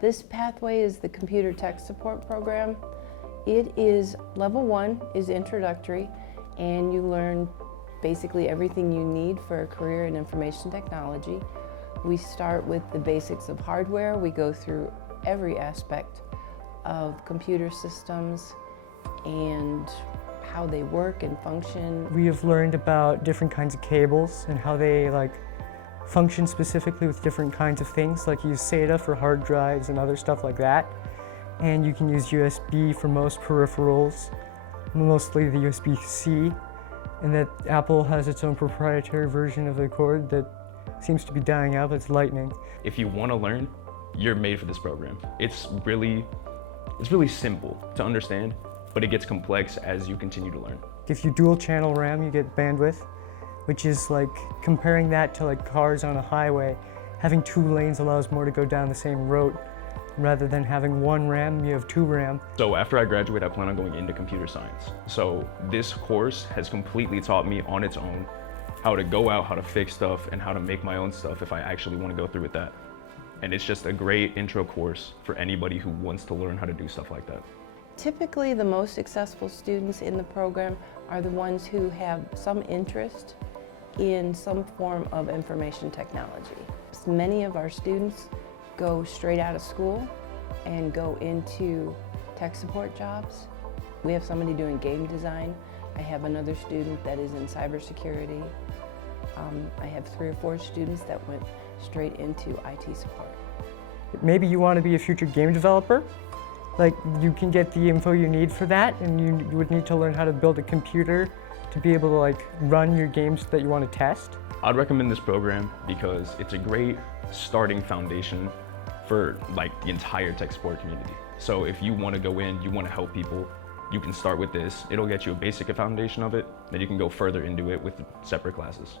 This pathway is the Computer Tech Support Program. It is, level 1 is introductory, and you learn basically everything you need for a career in information technology. We start with the basics of hardware. We go through every aspect of computer systems and how they work and function. We have learned about different kinds of cables and how they function specifically with different kinds of things, like use SATA for hard drives and other stuff like that. And you can use USB for most peripherals, mostly the USB-C, and that Apple has its own proprietary version of the cord that seems to be dying out, but it's Lightning. If you want to learn, you're made for this program. It's really simple to understand, but it gets complex as you continue to learn. If you dual channel RAM, you get bandwidth, which is comparing that to cars on a highway. Having 2 lanes allows more to go down the same road. Rather than having 1 RAM, you have 2 RAM. So after I graduate, I plan on going into computer science. So this course has completely taught me on its own how to go out, how to fix stuff, and how to make my own stuff if I actually want to go through with that. And it's just a great intro course for anybody who wants to learn how to do stuff like that. Typically, the most successful students in the program are the ones who have some interest in some form of information technology. Many of our students go straight out of school and go into tech support jobs. We have somebody doing game design. I have another student that is in cybersecurity. I have 3 or 4 students that went straight into IT support. Maybe you want to be a future game developer. You can get the info you need for that, and you would need to learn how to build a computer to be able to run your games that you want to test. I'd recommend this program because it's a great starting foundation for the entire tech support community. So if you want to go in, you want to help people, you can start with this. It'll get you a basic foundation of it, then you can go further into it with separate classes.